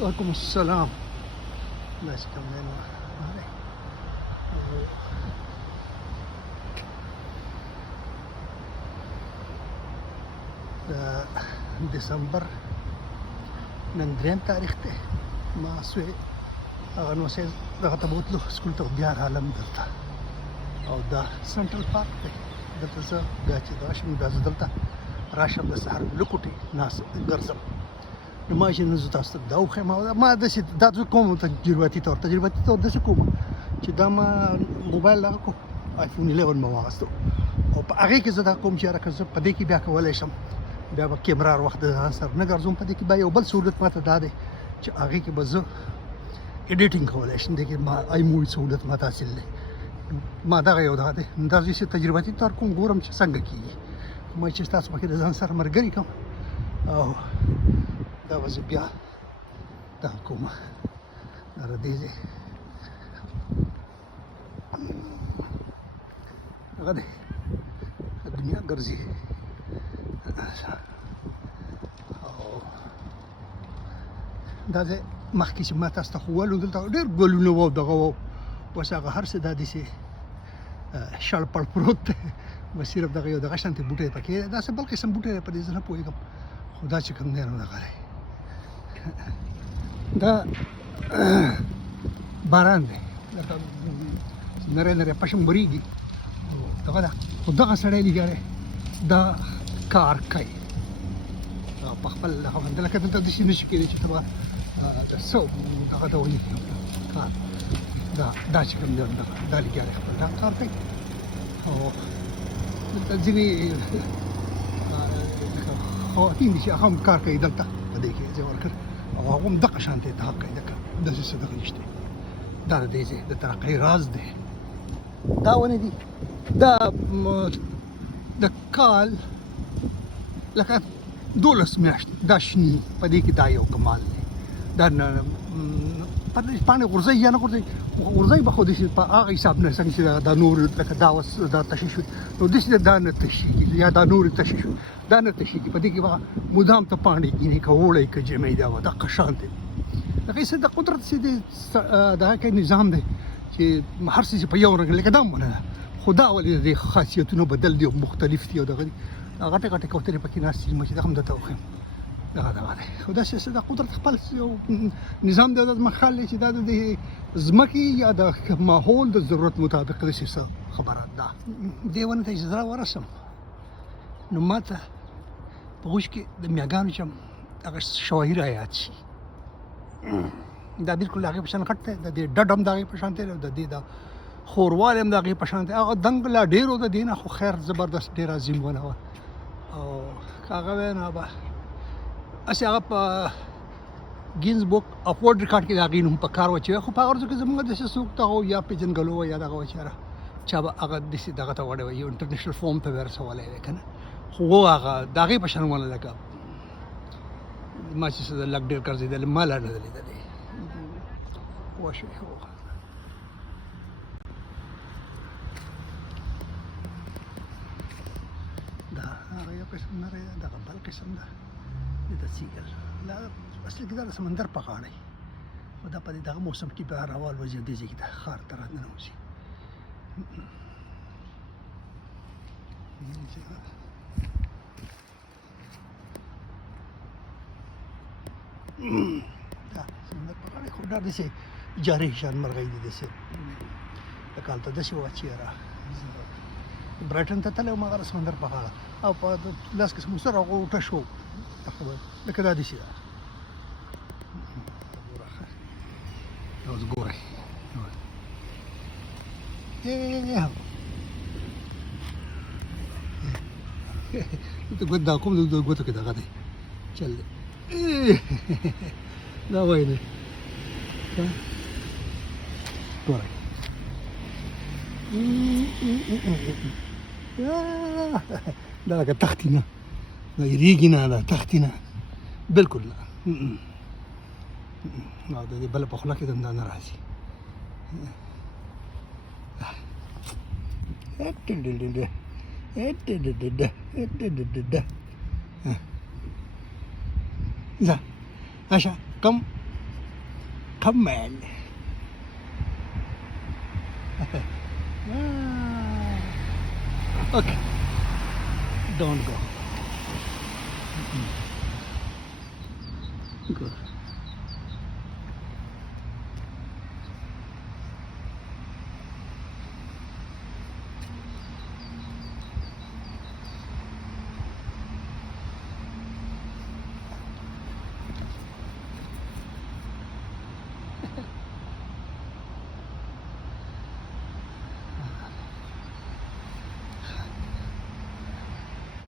وعليكم السلام. الله يسلمك. د دسمبر نن 3 تاریخ ته ما سوې هغه نو سه دغه ته بوتلو سکول ته بیا عالم دلته او دا سنټرل پارک دی دلته زه بیا چې راشم بیا زه دلته راشم د سهار لکوټې ناس ګرځم نو ما چې نن زه تاسو ته دا وښیم ما داسې دا زه کوم تجرباتي طور داسې کوم چې دا ما موبایل هغه کو آیفون 11 ما واغستو او په هغې کې زه دا کوم چې هره که زه په دې کې بیا کولی شم بیا به کیمرا هر وخت د ځان سره نه ګرځوم په دې کې بیا یو بل سهولت ماته دا دی چې هغې کې به زه ایډیټینګ کولی شم دې کې ما آی مووي سهولت ماته حاصل دی ما دغه یو دا دی دا زه تجرباتي طور کوم ګورم چې څنګه کېږي ما چې ستاسو پکې د ځان سره ملګري کړم او دا به زه بیا دغه کوم دا د دې ځای هغه دی دنیا ګرځي او دا ځای مخکې چې ما تاسو ته ښوولو دلته ډېر ګلونه وو دغه وو بس هغه هر څه دا داسې شړ پړ پروت دی بس صرف دغه یو دغه شانتې بوټی پکې داسې بل قسم بوټی دی په دې زه نه پوهېږم خو دا چې کوم دی نو دغه دی دا باران دی لکه نری نری پشم بریږي دغه ده خو دغه سړی لګیا دی دا کار کوي په خپل هغه لکه دلته داسې نشي کېدی چې ته به څه دغه ته ولیکې کار دا چې کوم دی دا لګیا دی خپل دا کار کوي او دلته ځینې خواتین دي چې هغه هم کار کوي دلته په دې کې ځای ورکړ او هغه هم دغه شانتې کار کوي داسې څه دغه نشته دا د دې ځای د ترقۍ راز دی دا ونې دي دا د کال لکه 12 میاشتې دا شني په دې کې دا یو کمال دی دا پاڼې غورځوي یا نه غورځوي به خو داسې په هغه حساب نه څنګه چې دا نور لکه دا اوس دا تشي شو نو داسې دا نه تشېږي یا دا نور تشي شو دا نه تشېږي په دې کې به مدام ته پاڼې کېني که اوړی که ژمی دا به دغه شان دی هغې څه د قدرت څه دی دغه کې نظام دی چې هر څه چې په یو رنګ لکه دا ونه ده خو دا ولې د دې خاصیتونه بدل دي او مختلف دي او دغه دي غټې غټې کوترې پکې ناستې دي چې دا هم درته وښیم دغه دی خو داسې څه د قدرت خپل یو نظام دی د مخال دی چې دا د ځمکې یا د ماحول د ضرورت مطابق داسې څه خبره ده دې ونې ته چې زه راورسم نو ما ته په غوږ کې د میاګانو چې هغه شواهي رایاد شي دا بالکل د هغې په شان غټ دی د دې ډډ هم د هغې په شان دی د دې د خوروالی هم د هغې په شان دی هغه دنګ لا ډېر و د دې نه خو خیر زبردست ډېر عظیم ونه وه او که هغه وی نو به هسې هغه په ګینز بک اف ورلډ ریکارډ کې د هغې نوم په کار واچوي خو په هغه ورځو کې زموږ داسې څوک دغه یا پېژنګلو وه یا دغه وه چې چا به هغه داسې دغه ته وړی وی یو انټرنیشنل فورم ته به یې رسولی دی که نه خو و هغه د هغې په شان ونه لکه ما چې څه د لږ ډېر ګرځېدلی ما لا نه ده لیدلی پوه شوې دا هغه یو قسم نری ده دغه بل قسم ده د سیګل دا اصلي کې دا د سمندر په غاړه خو دا په دغه موسم کې به هوا الوځي دې ځای کې د ښار ته راننوځي دا سمندر په غاړه خو دا داسې جارې شان مرغۍ دي داسې لکه هلته داسې وه چې برایټن ته تللی وم هغه د سمندر په غاړه او په لاس کې سموسر هغه غوټه شو لکه دا داسې ده اوس ګورئ دلته ګوت دا کوم د ګوتو کې دغه دی چل دی دا وایي دی ګورئ دا لکه تختې نه دا یېرېږي نه دا تختې نه بلکل نه او د دې بله په خوله کې هم دا نه راځي ځه راشه کم Come on. Okay. Don't go. Go.